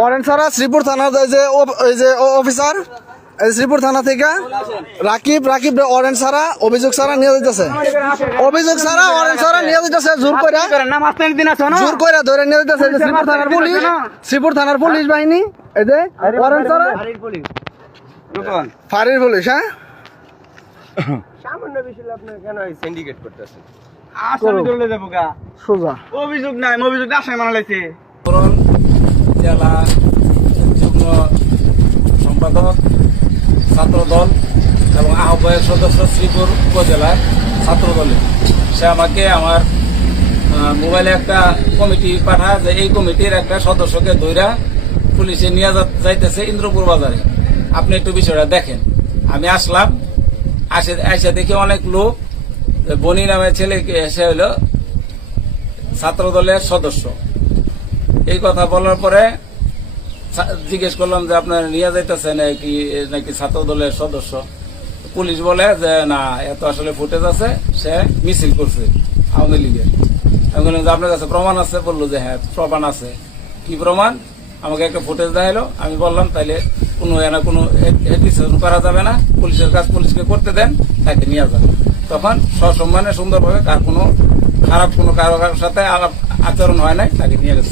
Warrant ছাড়া শ্রীপুর থানার যে অফিসার শ্রীপুর থানা থেকে রাকিব ওয়ারেন্ট ছাড়া অভিযোগ ছাড়া নিয়ে যেতেছে ওয়ারেন্ট ছাড়া নিয়ে যেতেছে জোর করে ধরে নিয়ে যেতেছে শ্রীপুর থানার পুলিশ বাহিনী এই যে ওয়ারেন্ট ছাড়া ফাঁড়ির পুলিশ। হ্যাঁ, সামান্য বিষয় আপনার কেন সিন্ডিকেট করতেছে? করো। আসামি ধরলে যাবো গা, সোজা অভিযোগ নাই, অভিযোগ আসামি মানা লাগছে। জেলা যুগ্ম সম্পাদক ছাত্র দল এবং আহ্বায়ক সদস্য শ্রীপুর উপজেলার ছাত্র দলের সে আমাকে আমার মোবাইলে একটা কমিটি পাঠায় যে এই কমিটির একটা সদস্যকে ধইরা পুলিশে নিয়ে যাইতেছে ইন্দ্রপুর বাজারে, আপনি একটু বিষয়টা দেখেন। আমি আসলাম, এসে দেখি অনেক লোক, বনি নামে ছেলেকে সে হলো ছাত্র দলের সদস্য। এই কথা বলার পরে জিজ্ঞেস করলাম যে আপনার নিয়ে যাইতেছে নাকি ছাত্র দলের সদস্য। পুলিশ বলে যে না, এত আসলে ফুটেজ আছে, সে মিছিল করছে আওয়ামী লীগের। আমি বললাম যে আপনার কাছে প্রমাণ আছে? বললো যে হ্যাঁ প্রমাণ আছে। কি প্রমাণ? আমাকে একটা ফুটেজ দেখাইলো। আমি বললাম তাইলে কোনো করা যাবে না, পুলিশের কাজ পুলিশকে করতে দেন, তাকে নিয়ে যান। তখন সসম্মানে সুন্দরভাবে কার কোনো খারাপ কারোর সাথে আচরণ হয় নাই, তাকে নিয়ে গেছে।